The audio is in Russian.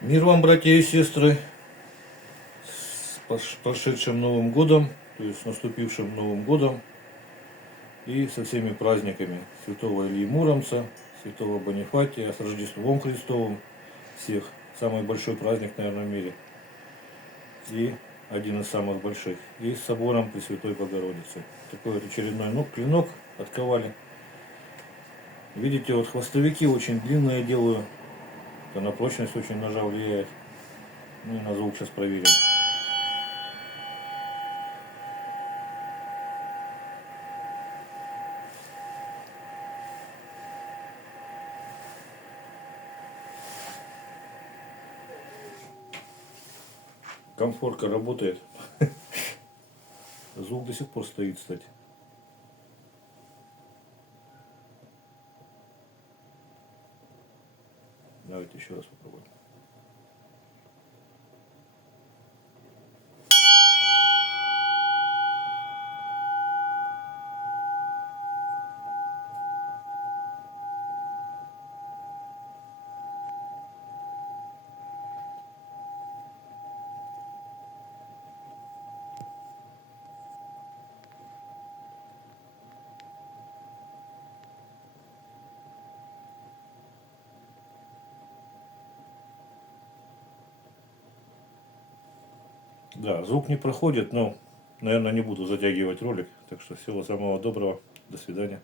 Мир вам, братья и сестры, с прошедшим Новым годом, то есть с наступившим Новым годом и со всеми праздниками Святого Ильи Муромца, Святого Бонифатия, с Рождеством Христовым всех. Самый большой праздник, наверное, в мире. И один из самых больших. И с собором Пресвятой Богородицы. Такой вот очередной клинок отковали. Видите, вот хвостовики очень длинные делаю. Это на прочность очень ножа влияет. Ну и на звук сейчас проверим. Комфорка работает. Звук до сих пор стоит, кстати. Давайте еще раз попробуем. Да, звук не проходит, но, наверное, не буду затягивать ролик. Так что всего самого доброго. До свидания.